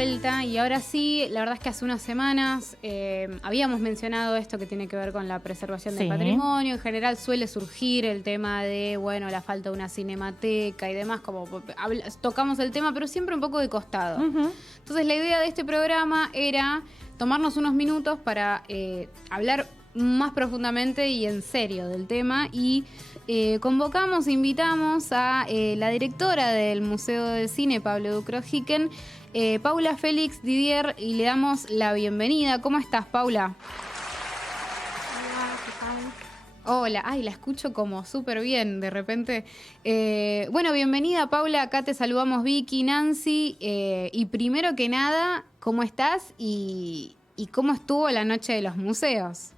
vuelta y ahora sí, la verdad es que hace unas semanas habíamos mencionado esto que tiene que ver con la preservación del patrimonio. En general suele surgir el tema de, bueno, la falta de una cinemateca y demás, como tocamos el tema, pero siempre un poco de costado. Entonces la idea de este programa era tomarnos unos minutos para hablar más profundamente y en serio del tema y invitamos a la directora del Museo del Cine, Pablo Ducro-Hicken, Paula Félix Didier, y le damos la bienvenida. ¿Cómo estás, Paula? Hola, ¿qué tal? Hola, ay, la escucho como súper bien de repente. Bueno, bienvenida, Paula, acá te saludamos Vicky, Nancy, y primero que nada, ¿cómo estás y cómo estuvo la noche de los museos?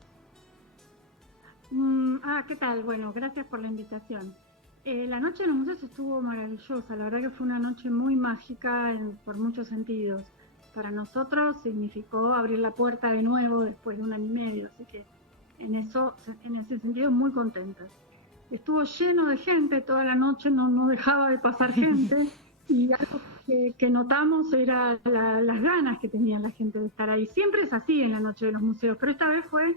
¿Qué tal? Bueno, gracias por la invitación. La noche de los museos estuvo maravillosa, la verdad que fue una noche muy mágica por muchos sentidos. Para nosotros significó abrir la puerta de nuevo después de un año y medio, así que en ese sentido muy contentas. Estuvo lleno de gente toda la noche, no dejaba de pasar gente y algo que notamos era las ganas que tenía la gente de estar ahí. Siempre es así en la noche de los museos, pero esta vez fue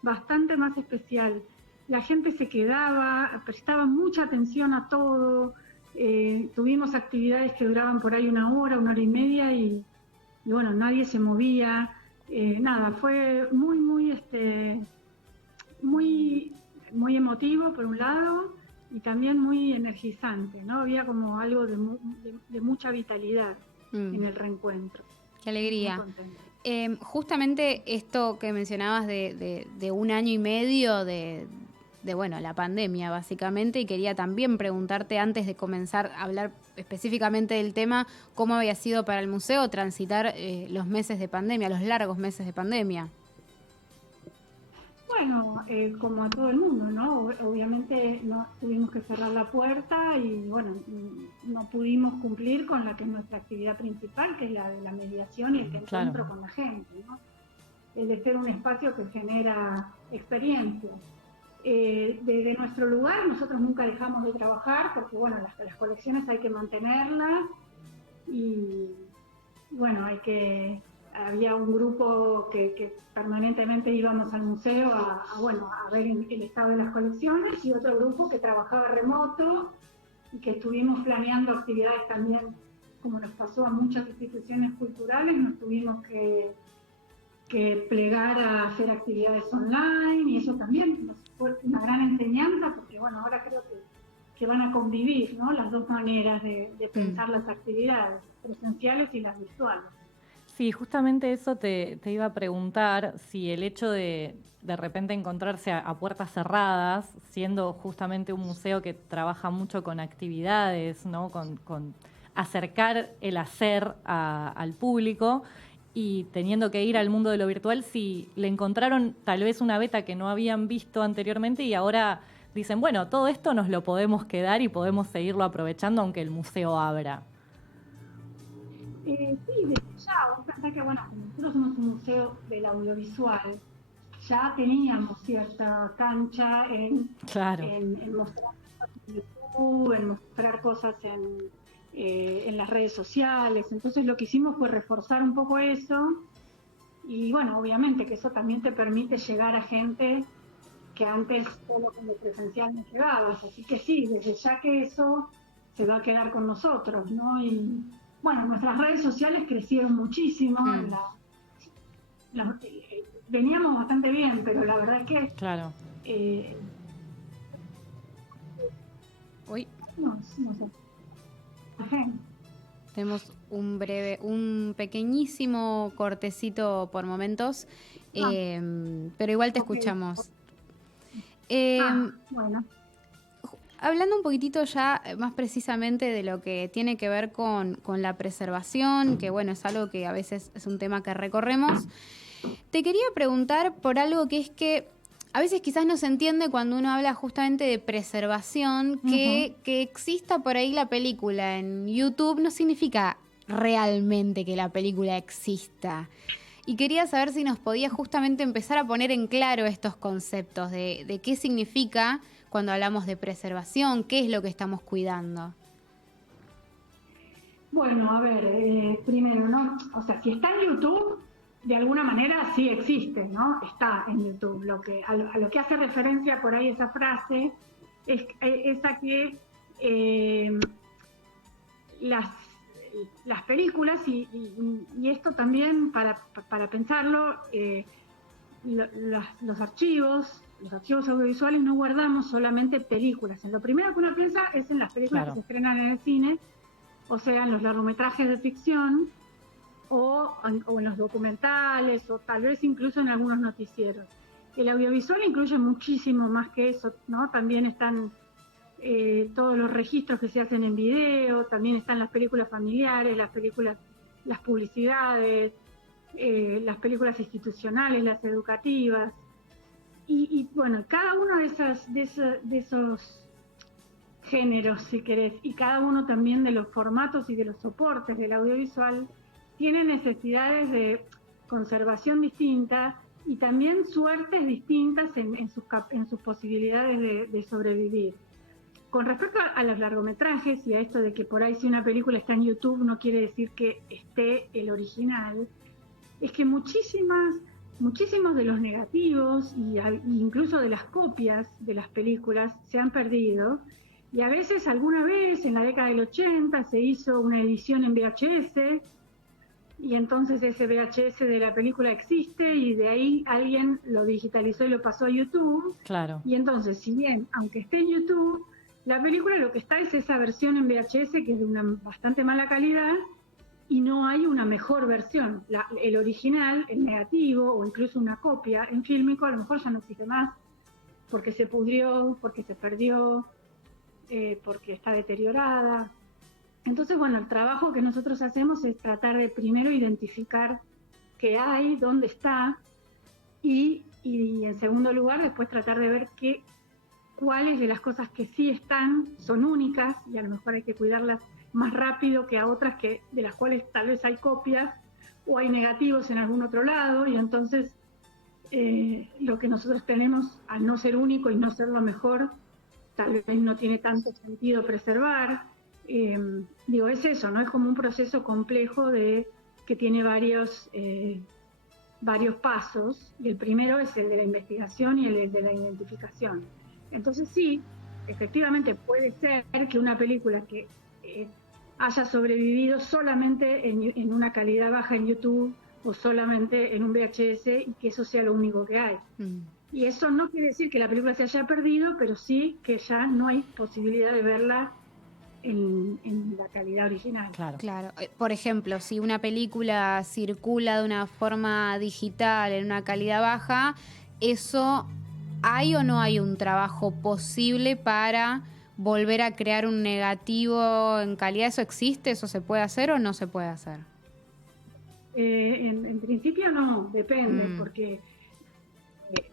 bastante más especial. La gente se quedaba, prestaba mucha atención a todo, tuvimos actividades que duraban por ahí una hora y media y bueno, nadie se movía, nada, fue muy emotivo por un lado y también muy energizante, ¿no? Había como algo de mucha vitalidad en el reencuentro. Qué alegría. Justamente esto que mencionabas de un año y medio de bueno, la pandemia básicamente, y quería también preguntarte antes de comenzar a hablar específicamente del tema, cómo había sido para el museo transitar los meses de pandemia, los largos meses de pandemia. Bueno, como a todo el mundo, ¿no? Obviamente no tuvimos que cerrar la puerta y bueno, no pudimos cumplir con la que es nuestra actividad principal, que es la de la mediación y el encuentro con la gente, ¿no? El de ser un espacio que genera experiencias. Desde nuestro lugar nosotros nunca dejamos de trabajar porque bueno, las colecciones hay que mantenerlas y bueno, había un grupo que permanentemente íbamos al museo a ver el estado de las colecciones y otro grupo que trabajaba remoto y que estuvimos planeando actividades también, como nos pasó a muchas instituciones culturales, nos tuvimos que plegar a hacer actividades online y eso también nos fue una gran enseñanza porque bueno, ahora creo que van a convivir, ¿no? Las dos maneras de pensar las actividades, presenciales y las virtuales. Sí, justamente eso te iba a preguntar, si el hecho de repente encontrarse a puertas cerradas, siendo justamente un museo que trabaja mucho con actividades, ¿no? con acercar el hacer al público y teniendo que ir al mundo de lo virtual, si le encontraron tal vez una beta que no habían visto anteriormente y ahora dicen, bueno, todo esto nos lo podemos quedar y podemos seguirlo aprovechando aunque el museo abra. Sí, desde ya, vos pensás que bueno, nosotros somos un museo del audiovisual, ya teníamos cierta cancha en mostrar cosas en YouTube, en mostrar cosas en las redes sociales, entonces lo que hicimos fue reforzar un poco eso y bueno, obviamente que eso también te permite llegar a gente que antes solo con lo presencial no llegabas, así que sí, desde ya que eso se va a quedar con nosotros, ¿no? Y bueno, nuestras redes sociales crecieron muchísimo, veníamos bastante bien, pero la verdad es que claro. No sé. Tenemos un pequeñísimo cortecito por momentos, pero igual te escuchamos. Bueno. Hablando un poquitito ya más precisamente de lo que tiene que ver con la preservación, que bueno, es algo que a veces es un tema que recorremos, te quería preguntar por algo que es que a veces quizás no se entiende cuando uno habla justamente de preservación, que exista por ahí la película en YouTube no significa realmente que la película exista. Y quería saber si nos podía justamente empezar a poner en claro estos conceptos de qué significa cuando hablamos de preservación, qué es lo que estamos cuidando. Bueno, a ver, primero, ¿no? O sea, si está en YouTube, de alguna manera sí existe, ¿no? Está en YouTube. A lo que hace referencia por ahí esa frase es a que las películas, y esto también para pensarlo, los archivos audiovisuales no guardamos solamente películas. En lo primero que uno piensa es en las películas que se estrenan en el cine, o sea, en los largometrajes de ficción, o en los documentales, o tal vez incluso en algunos noticieros. El audiovisual incluye muchísimo más que eso, ¿no? También están todos los registros que se hacen en video, también están las películas familiares, las publicidades, las películas institucionales, las educativas. Y bueno, cada uno de esos géneros, si querés, y cada uno también de los formatos y de los soportes del audiovisual, tiene necesidades de conservación distintas y también suertes distintas en sus posibilidades de sobrevivir. Con respecto a los largometrajes y a esto de que por ahí si una película está en YouTube no quiere decir que esté el original, es que muchísimos de los negativos e incluso de las copias de las películas se han perdido, y a veces alguna vez en la década del 80 se hizo una edición en VHS y entonces ese VHS de la película existe y de ahí alguien lo digitalizó y lo pasó a YouTube. Claro. Y entonces, si bien, aunque esté en YouTube, la película lo que está es esa versión en VHS que es de una bastante mala calidad y no hay una mejor versión. El original, el negativo o incluso una copia en fílmico a lo mejor ya no existe más porque se pudrió, porque se perdió, porque está deteriorada. Entonces, bueno, el trabajo que nosotros hacemos es tratar de primero identificar qué hay, dónde está y en segundo lugar después tratar de ver cuáles de las cosas que sí están son únicas y a lo mejor hay que cuidarlas más rápido que a otras de las cuales tal vez hay copias o hay negativos en algún otro lado, y entonces lo que nosotros tenemos, al no ser único y no ser lo mejor, tal vez no tiene tanto sentido preservar. Es eso, ¿no? Es como un proceso complejo que tiene varios pasos, y el primero es el de la investigación y el de la identificación. Entonces sí, efectivamente puede ser que una película que haya sobrevivido solamente en una calidad baja en YouTube o solamente en un VHS y que eso sea lo único que hay. Y eso no quiere decir que la película se haya perdido, pero sí que ya no hay posibilidad de verla en la calidad original. Claro. Por ejemplo, si una película circula de una forma digital en una calidad baja, ¿eso hay o no hay un trabajo posible para volver a crear un negativo en calidad? ¿Eso existe? ¿Eso se puede hacer o no se puede hacer? En principio no, depende, porque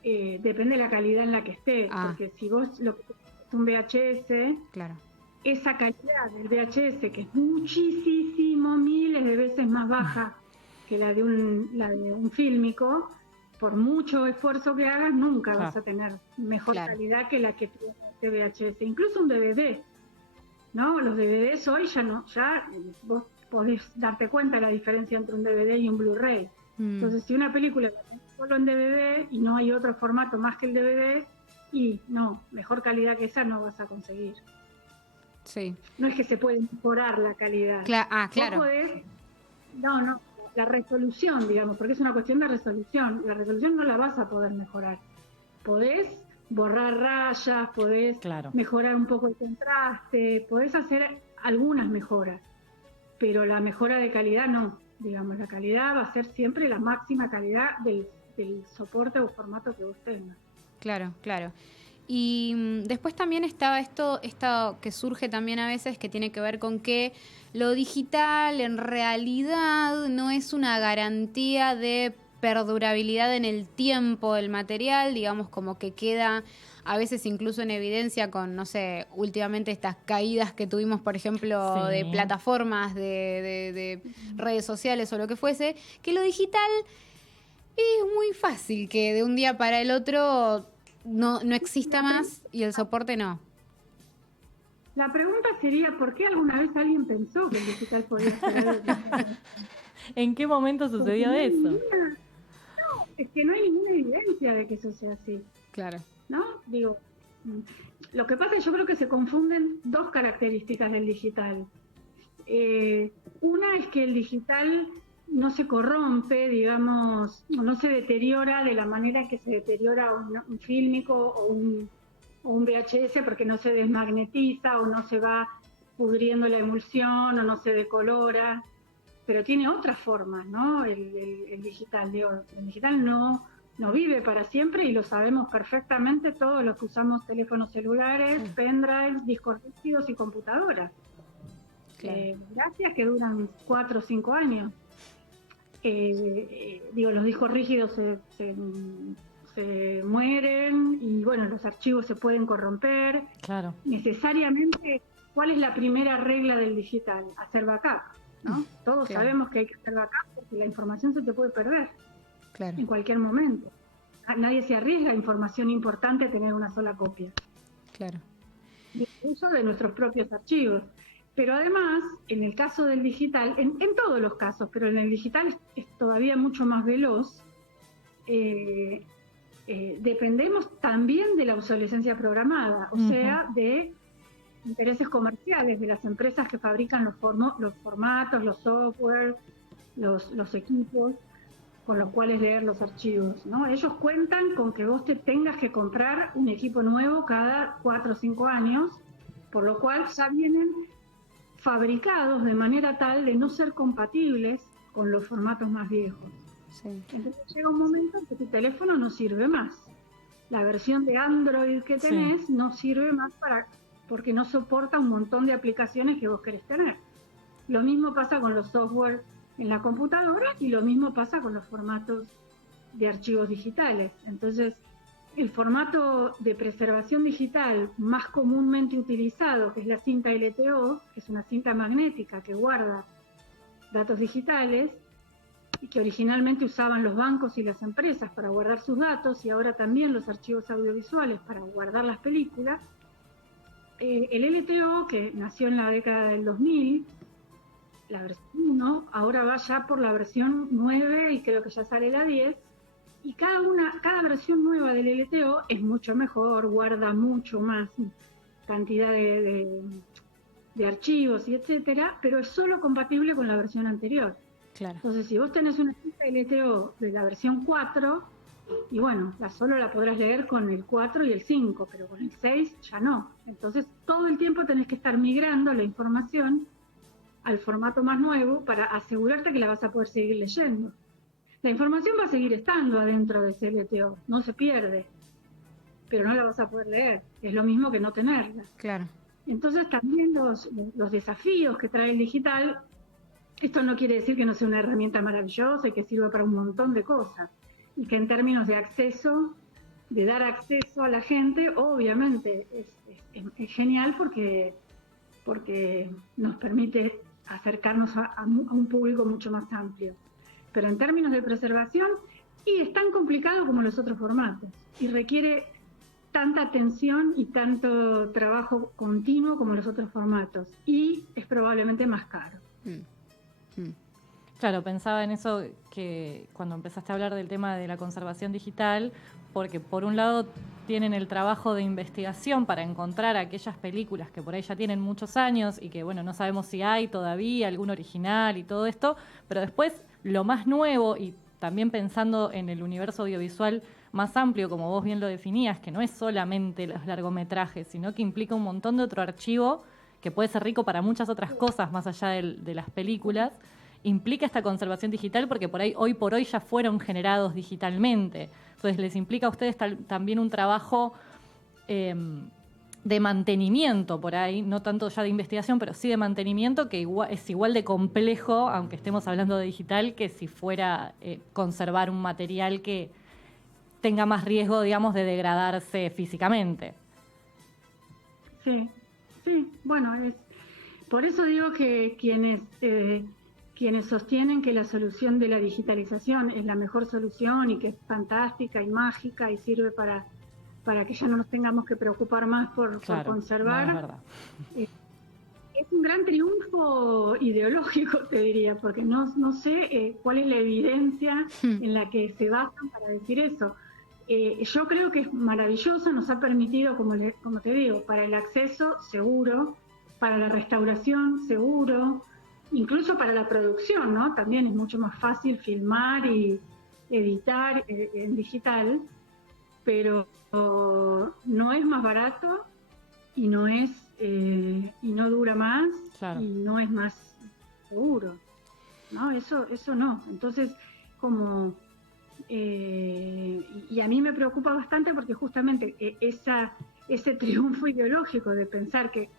depende de la calidad en la que esté, porque si vos lo que es un VHS, claro, esa calidad del VHS, que es muchísimo, miles de veces más baja que la de un fílmico, por mucho esfuerzo que hagas, nunca vas a tener mejor calidad que la que tiene este VHS. Incluso un DVD, ¿no? Los DVDs hoy ya vos podés darte cuenta de la diferencia entre un DVD y un Blu-ray. Entonces, si una película la tenés solo en DVD y no hay otro formato más que el DVD, y no, mejor calidad que esa no vas a conseguir. Sí. No es que se puede mejorar la calidad. Claro. Vos podés, la resolución, digamos, porque es una cuestión de resolución. La resolución no la vas a poder mejorar. Podés borrar rayas, podés mejorar un poco el contraste, podés hacer algunas mejoras, pero la mejora de calidad no. Digamos, la calidad va a ser siempre la máxima calidad del soporte o formato que vos tengas. Claro. Y después también estaba esto que surge también a veces, que tiene que ver con que lo digital en realidad no es una garantía de perdurabilidad en el tiempo del material, digamos, como que queda a veces incluso en evidencia con, no sé, últimamente estas caídas que tuvimos, por ejemplo, de plataformas, de redes sociales o lo que fuese, que lo digital es muy fácil que de un día para el otro no exista más y el soporte no. La pregunta sería, ¿por qué alguna vez alguien pensó que el digital podía ser algo? ¿En qué momento sucedió eso? Es que no hay ninguna evidencia de que eso sea así, Claro. ¿no? Digo, lo que pasa es que yo creo que se confunden dos características del digital. Una es que el digital no se corrompe, digamos, no se deteriora de la manera que se deteriora un fílmico o un VHS, porque no se desmagnetiza o no se va pudriendo la emulsión o no se decolora, pero tiene otras formas, ¿no? El digital, digo, el digital no vive para siempre y lo sabemos perfectamente todos los que usamos teléfonos celulares, pendrives, discos rígidos y computadoras. Claro. Gracias, que duran 4 o 5 años. Digo, los discos rígidos se mueren y bueno, los archivos se pueden corromper. Claro. Necesariamente, ¿cuál es la primera regla del digital? Hacer backup, ¿no? Todos sabemos que hay que hacer backup porque la información se te puede perder en cualquier momento. Nadie se arriesga a información importante a tener una sola copia. Claro. Incluso de nuestros propios archivos. Pero además, en el caso del digital, en todos los casos, pero en el digital es todavía mucho más veloz, dependemos también de la obsolescencia programada, o sea, de intereses comerciales de las empresas que fabrican los formatos, los software, los equipos con los cuales leer los archivos, ¿no? Ellos cuentan con que vos te tengas que comprar un equipo nuevo cada 4 o 5 años, por lo cual ya vienen fabricados de manera tal de no ser compatibles con los formatos más viejos. Sí. Entonces llega un momento en que tu teléfono no sirve más. La versión de Android que tenés no sirve más porque no soporta un montón de aplicaciones que vos querés tener. Lo mismo pasa con los software en la computadora y lo mismo pasa con los formatos de archivos digitales. Entonces, el formato de preservación digital más comúnmente utilizado, que es la cinta LTO, que es una cinta magnética que guarda datos digitales y que originalmente usaban los bancos y las empresas para guardar sus datos y ahora también los archivos audiovisuales para guardar las películas, el LTO, que nació en la década del 2000, la versión 1, ahora va ya por la versión 9 y creo que ya sale la 10, y cada versión nueva del LTO es mucho mejor, guarda mucho más cantidad de archivos y etcétera, pero es solo compatible con la versión anterior. Claro. Entonces, si vos tenés una cinta LTO de la versión 4, y bueno, solo la podrás leer con el 4 y el 5, pero con el 6 ya no. Entonces, todo el tiempo tenés que estar migrando la información al formato más nuevo para asegurarte que la vas a poder seguir leyendo. La información va a seguir estando adentro de ese LTO, no se pierde, pero no la vas a poder leer. Es lo mismo que no tenerla. Claro. Entonces también los desafíos que trae el digital, esto no quiere decir que no sea una herramienta maravillosa y que sirva para un montón de cosas, y que en términos de acceso, de dar acceso a la gente, obviamente es genial porque nos permite acercarnos a un público mucho más amplio. Pero en términos de preservación, y es tan complicado como los otros formatos, y requiere tanta atención y tanto trabajo continuo como los otros formatos, y es probablemente más caro. Claro, pensaba en eso que cuando empezaste a hablar del tema de la conservación digital, porque por un lado tienen el trabajo de investigación para encontrar aquellas películas que por ahí ya tienen muchos años y que, bueno, no sabemos si hay todavía algún original y todo esto, pero después lo más nuevo y también pensando en el universo audiovisual más amplio, como vos bien lo definías, que no es solamente los largometrajes, sino que implica un montón de otro archivo que puede ser rico para muchas otras cosas más allá de las películas, implica esta conservación digital porque por ahí hoy por hoy ya fueron generados digitalmente. Entonces les implica a ustedes también un trabajo de mantenimiento por ahí, no tanto ya de investigación, pero sí de mantenimiento, que es igual de complejo, aunque estemos hablando de digital, que si fuera conservar un material que tenga más riesgo, digamos, de degradarse físicamente. Sí, bueno, por eso digo que quienes sostienen que la solución de la digitalización es la mejor solución y que es fantástica y mágica y sirve para para que ya no nos tengamos que preocupar más por conservar. No, es verdad. Es un gran triunfo ideológico, te diría, porque no sé cuál es la evidencia en la que se basan para decir eso. Yo creo que es maravilloso, nos ha permitido, como te digo, para el acceso seguro, para la restauración seguro, incluso para la producción, ¿no? También es mucho más fácil filmar y editar en digital, pero no es más barato y no dura más, claro, y no es más seguro, ¿no? Eso no. Entonces, como y a mí me preocupa bastante porque justamente ese triunfo ideológico de pensar que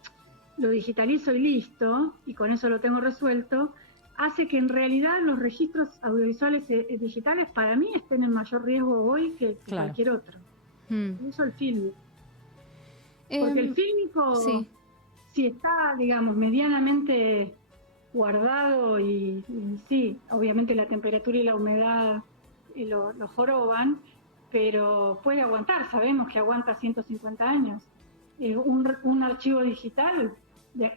lo digitalizo y listo, y con eso lo tengo resuelto, hace que en realidad los registros audiovisuales digitales para mí estén en mayor riesgo hoy que cualquier otro. Incluso el fílmico. Porque el fílmico, sí, si está, digamos, medianamente guardado y sí, obviamente la temperatura y la humedad lo joroban, pero puede aguantar, sabemos que aguanta 150 años. Un archivo digital,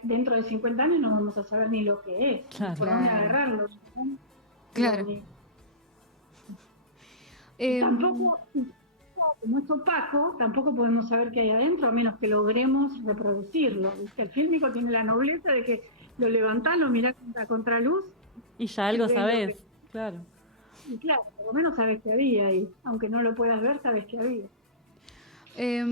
dentro de 50 años no vamos a saber ni lo que es, claro, por dónde agarrarlo, ¿no? Claro. Tampoco, como es opaco, tampoco podemos saber qué hay adentro a menos que logremos reproducirlo, ¿viste? El fílmico tiene la nobleza de que lo levantás, lo mirás a contraluz y ya algo sabés, claro. Y claro, por lo menos sabes que había, y aunque no lo puedas ver, sabes que había.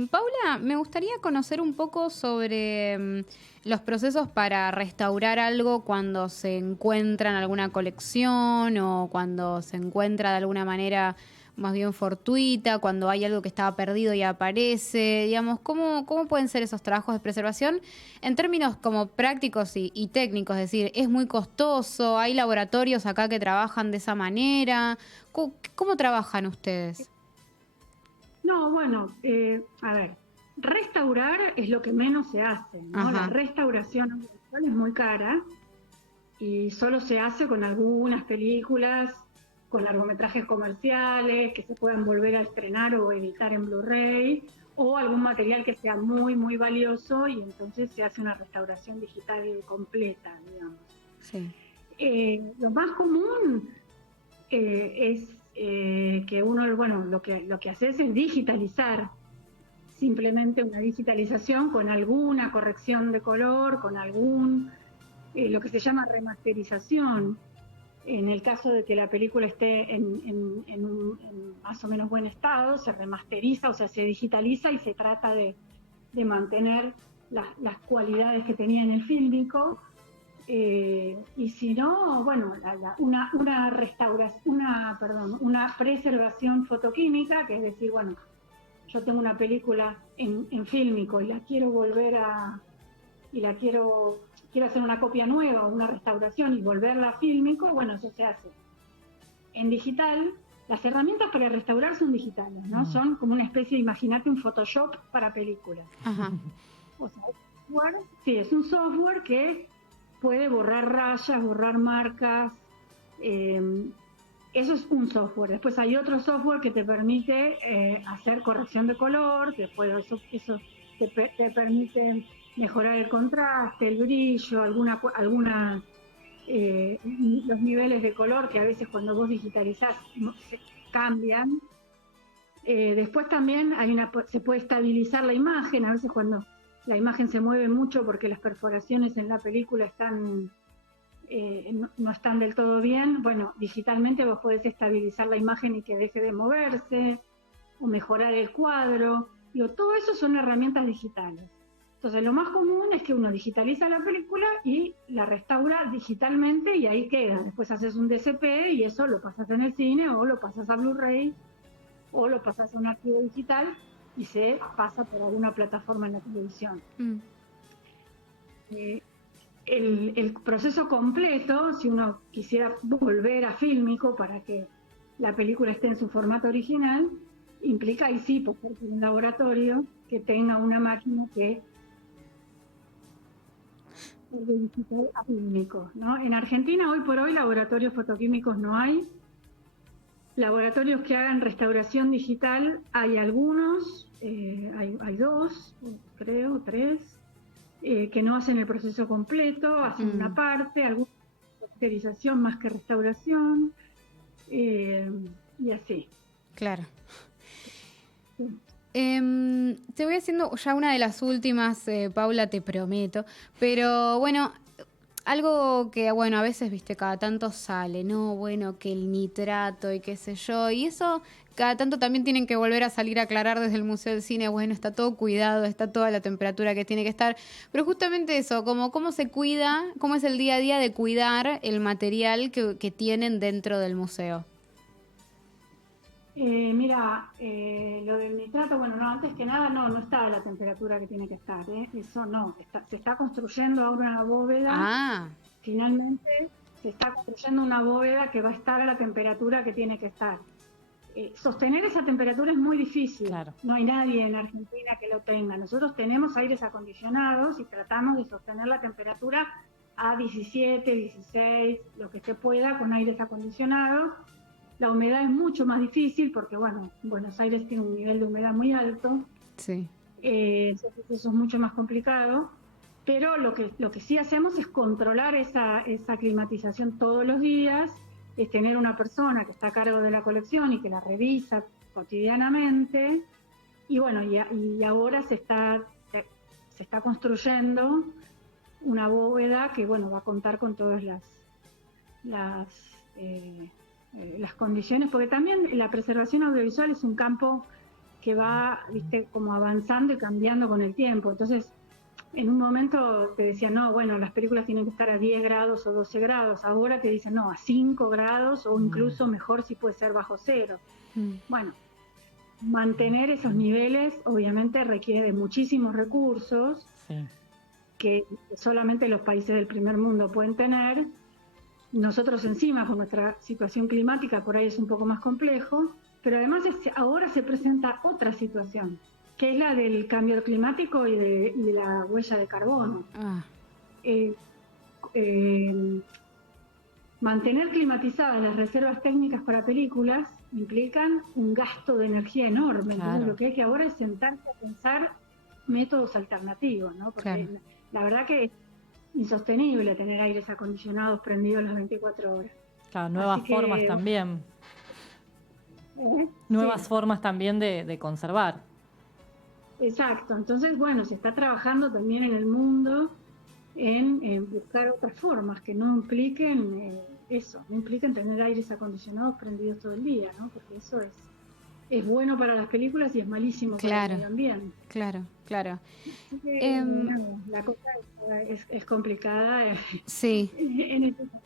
Paula, me gustaría conocer un poco sobre los procesos para restaurar algo cuando se encuentra en alguna colección o cuando se encuentra de alguna manera más bien fortuita, cuando hay algo que estaba perdido y aparece, digamos, ¿cómo pueden ser esos trabajos de preservación en términos como prácticos y técnicos? Es decir, ¿es muy costoso? ¿Hay laboratorios acá que trabajan de esa manera? ¿Cómo trabajan ustedes? No, bueno, a ver, restaurar es lo que menos se hace, ¿no? Ajá. La restauración audiovisual es muy cara y solo se hace con algunas películas, con largometrajes comerciales que se puedan volver a estrenar o editar en Blu-ray, o algún material que sea muy, muy valioso y entonces se hace una restauración digital completa, digamos. Sí. Lo más común es que uno, bueno, lo que hace es digitalizar, simplemente una digitalización con alguna corrección de color, con lo que se llama remasterización. En el caso de que la película esté en más o menos buen estado, se remasteriza, o sea, se digitaliza y se trata de mantener las cualidades que tenía en el fílmico. Y si no, bueno, una preservación fotoquímica, que es decir, bueno, yo tengo una película en fílmico y la quiero quiero hacer una copia nueva, una restauración y volverla a fílmico, bueno, eso se hace. En digital, las herramientas para restaurar son digitales, ¿no? Son como una especie de, imagínate, un Photoshop para películas. Ajá. O sea, es un software que puede borrar rayas, borrar marcas. Eso es un software. Después hay otro software que te permite hacer corrección de color, que eso te permite mejorar el contraste, el brillo, los niveles de color que a veces cuando vos digitalizás se cambian. Después también se puede estabilizar la imagen, a veces cuando la imagen se mueve mucho porque las perforaciones en la película no están del todo bien. Bueno, digitalmente vos podés estabilizar la imagen y que deje de moverse, o mejorar el cuadro. Todo eso son herramientas digitales. Entonces, lo más común es que uno digitaliza la película y la restaura digitalmente y ahí queda. Después haces un DCP y eso lo pasas en el cine o lo pasas a Blu-ray o lo pasas a un archivo digital y se pasa por alguna plataforma en la televisión. El proceso completo, si uno quisiera volver a fílmico para que la película esté en su formato original, implica, y sí, por un laboratorio que tenga una máquina que es de digital a fílmico, ¿no? En Argentina, hoy por hoy, laboratorios fotoquímicos no hay. laboratorios que hagan restauración digital, hay algunos, hay 2, creo, 3, que no hacen el proceso completo, hacen una parte, algunos masterización más que restauración, y así. Claro. Sí. Te voy haciendo ya una de las últimas, Paula, te prometo. Pero bueno, algo que, bueno, a veces, viste, cada tanto sale, ¿no? Bueno, que el nitrato y qué sé yo. Y eso cada tanto también tienen que volver a salir a aclarar desde el Museo del Cine. Bueno, está todo cuidado, está toda la temperatura que tiene que estar. Pero justamente eso, como cómo se cuida, cómo es el día a día de cuidar el material que tienen dentro del museo. Mira, lo del nitrato, bueno, no, antes que nada no está a la temperatura que tiene que estar, eso no, se está construyendo ahora una bóveda, finalmente se está construyendo una bóveda que va a estar a la temperatura que tiene que estar. Sostener esa temperatura es muy difícil, claro. No hay nadie en Argentina que lo tenga. Nosotros tenemos aires acondicionados y tratamos de sostener la temperatura a 17, 16, lo que se pueda con aires acondicionados. La humedad es mucho más difícil porque, bueno, Buenos Aires tiene un nivel de humedad muy alto. Sí. Entonces eso es mucho más complicado. Pero lo que sí hacemos es controlar esa climatización todos los días, es tener una persona que está a cargo de la colección y que la revisa cotidianamente. Y bueno, y ahora se está construyendo una bóveda que, bueno, va a contar con todas las condiciones, porque también la preservación audiovisual es un campo que va, viste, como avanzando y cambiando con el tiempo. Entonces, en un momento te decían, no, bueno, las películas tienen que estar a 10 grados o 12 grados. Ahora te dicen, no, a 5 grados o incluso mejor si puede ser bajo cero. Bueno, mantener esos niveles obviamente requiere de muchísimos recursos, sí, que solamente los países del primer mundo pueden tener. Nosotros encima, con nuestra situación climática, por ahí es un poco más complejo, pero además ahora se presenta otra situación, que es la del cambio climático y de la huella de carbono. Mantener climatizadas las reservas técnicas para películas implican un gasto de energía enorme. Claro. Entonces lo que hay que ahora es sentarse a pensar métodos alternativos, ¿no? Porque claro, la verdad que es insostenible tener aires acondicionados prendidos las 24 horas. Claro, nuevas formas también. Nuevas formas también de conservar. Exacto. Entonces, bueno, se está trabajando también en el mundo en buscar otras formas que no impliquen no impliquen tener aires acondicionados prendidos todo el día, ¿no? Porque eso es bueno para las películas y es malísimo para el medio ambiente. Claro. La cosa es complicada. Sí. En este caso.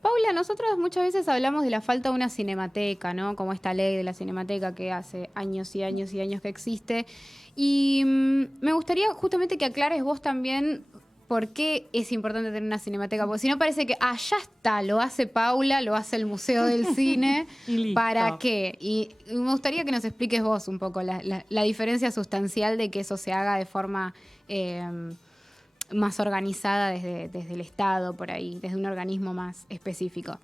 Paula, nosotros muchas veces hablamos de la falta de una cinemateca, ¿no? Como esta ley de la cinemateca que hace años y años y años que existe. Y me gustaría justamente que aclares vos también por qué es importante tener una cinemateca. Porque si no parece que, ya está, lo hace Paula, lo hace el Museo del Cine. ¿Para qué? Y me gustaría que nos expliques vos un poco la diferencia sustancial de que eso se haga de forma más organizada desde el Estado, por ahí, desde un organismo más específico.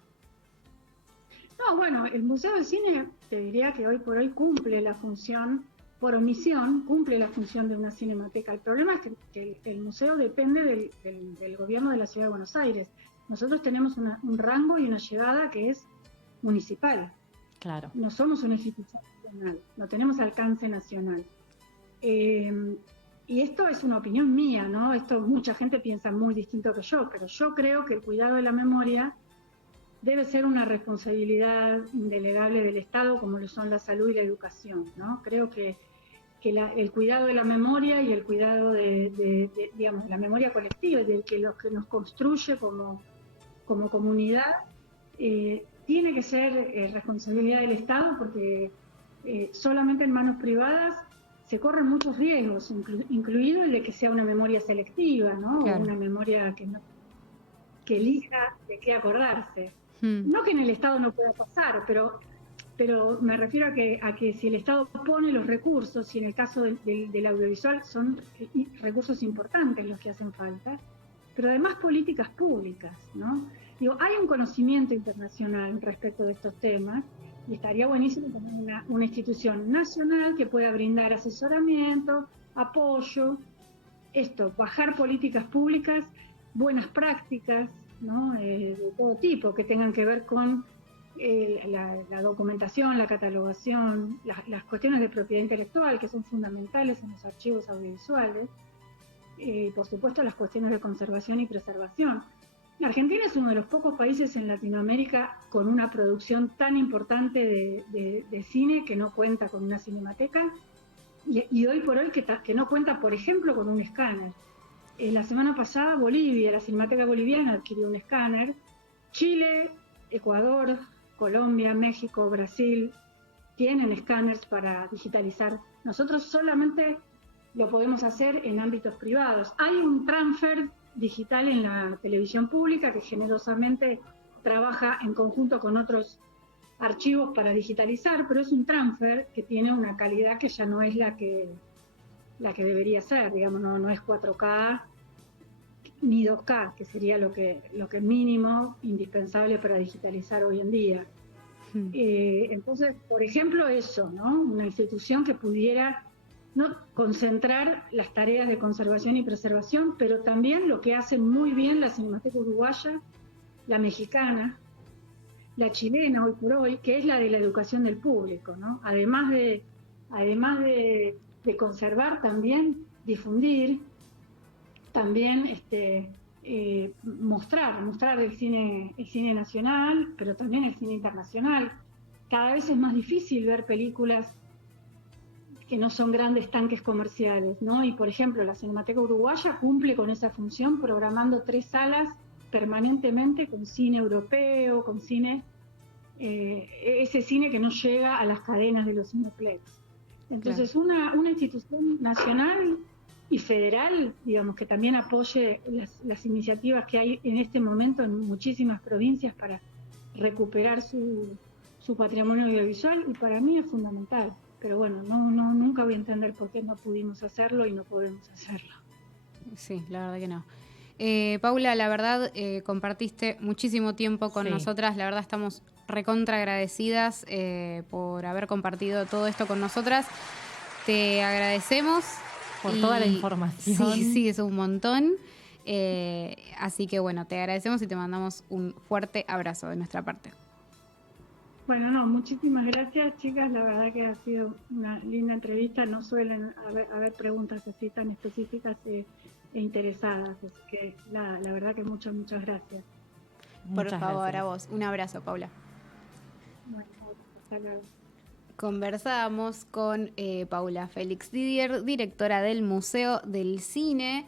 No, bueno, el Museo del Cine, te diría que hoy por hoy cumple la función, por omisión, cumple la función de una cinemateca. El problema es que el museo depende del gobierno de la Ciudad de Buenos Aires. Nosotros tenemos un rango y una llegada que es municipal. Claro. No somos una institución nacional, no tenemos alcance nacional. Y esto es una opinión mía, ¿no? Esto mucha gente piensa muy distinto que yo, pero yo creo que el cuidado de la memoria debe ser una responsabilidad indelegable del Estado, como lo son la salud y la educación, ¿no? Creo que el cuidado de la memoria y el cuidado digamos, la memoria colectiva y de lo que nos construye como comunidad tiene que ser responsabilidad del Estado, porque solamente en manos privadas se corren muchos riesgos, incluido el de que sea una memoria selectiva, ¿no? Claro. O una memoria que elija de qué acordarse. No que en el Estado no pueda pasar, pero me refiero a que si el Estado pone los recursos, y en el caso del audiovisual son recursos importantes los que hacen falta, pero además políticas públicas, ¿no? Digo, hay un conocimiento internacional respecto de estos temas, Y estaría buenísimo tener una institución nacional que pueda brindar asesoramiento, apoyo, bajar políticas públicas, buenas prácticas, ¿no? De todo tipo, que tengan que ver con la documentación, la catalogación, las cuestiones de propiedad intelectual, que son fundamentales en los archivos audiovisuales, por supuesto las cuestiones de conservación y preservación. Argentina es uno de los pocos países en Latinoamérica con una producción tan importante de cine que no cuenta con una cinemateca y hoy por hoy que no cuenta, por ejemplo, con un escáner. La semana pasada Bolivia, la Cinemateca Boliviana adquirió un escáner. Chile, Ecuador, Colombia, México, Brasil tienen escáneres para digitalizar. Nosotros solamente lo podemos hacer en ámbitos privados. Hay un transfer digital en la televisión pública que generosamente trabaja en conjunto con otros archivos para digitalizar, pero es un transfer que tiene una calidad que ya no es la que debería ser, digamos, no es 4K ni 2K, que sería lo que mínimo indispensable para digitalizar hoy en día. Entonces, por ejemplo, eso, ¿no? Una institución que pudiera ¿no? concentrar las tareas de conservación y preservación, pero también lo que hacen muy bien la Cinemateca Uruguaya, la mexicana, la chilena hoy por hoy, que es la de la educación del público, ¿no? Además de conservar, también difundir, también mostrar el cine nacional, pero también el cine internacional. Cada vez es más difícil ver películas que no son grandes tanques comerciales, ¿no? Y por ejemplo, la Cinemateca Uruguaya cumple con esa función programando 3 salas permanentemente con cine europeo, con cine, ese cine que no llega a las cadenas de los cineplex. Entonces, claro, una institución nacional y federal, digamos, que también apoye las iniciativas que hay en este momento en muchísimas provincias para recuperar su patrimonio audiovisual, y para mí es fundamental. Pero bueno, nunca voy a entender por qué no pudimos hacerlo y no podemos hacerlo. Sí, la verdad que no. Paula, la verdad, compartiste muchísimo tiempo con nosotras. La verdad, estamos recontra agradecidas por haber compartido todo esto con nosotras. Te agradecemos. Por toda la información. Sí, es un montón. Así que bueno, te agradecemos y te mandamos un fuerte abrazo de nuestra parte. Bueno, muchísimas gracias, chicas. La verdad que ha sido una linda entrevista. No suelen haber preguntas así tan específicas e interesadas. Así que la verdad que muchas gracias. Por favor, a vos. Un abrazo, Paula. Bueno, hasta luego. Conversábamos con Paula Félix Didier, directora del Museo del Cine,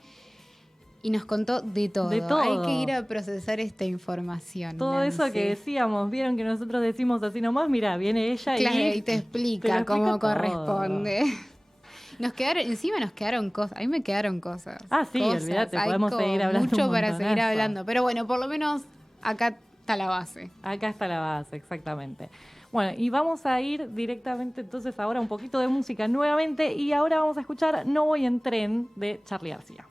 y nos contó de todo. Hay que ir a procesar esta información. Todo Nancy. Eso que decíamos, vieron que nosotros decimos así nomás, mira, viene ella y te explica cómo corresponde. Nos quedaron cosas. A mí me quedaron cosas. Ah, sí, olvídate, podemos seguir hablando. Mucho para seguir hablando. Pero bueno, por lo menos acá está la base. Acá está la base, exactamente. Bueno, y vamos a ir directamente entonces ahora un poquito de música nuevamente, y ahora vamos a escuchar No voy en tren de Charly García.